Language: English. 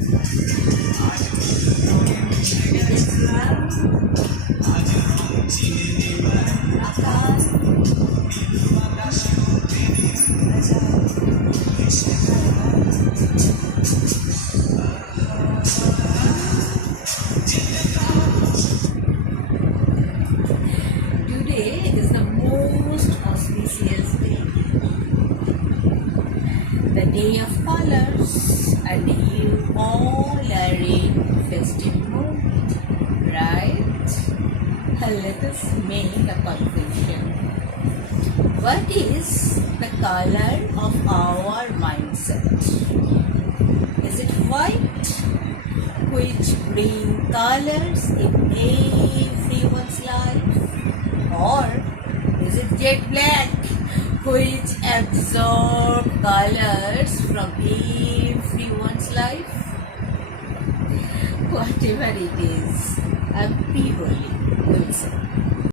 Today is the most auspicious day, the day of colors, and you all are in festive mood, right? Let us make a confession. What is the color of our mindset? Is it white, which bring colors in everyone's life? Or is it jet black, which absorb colors from everyone's life? Whatever it is, happy Holi, we'll say.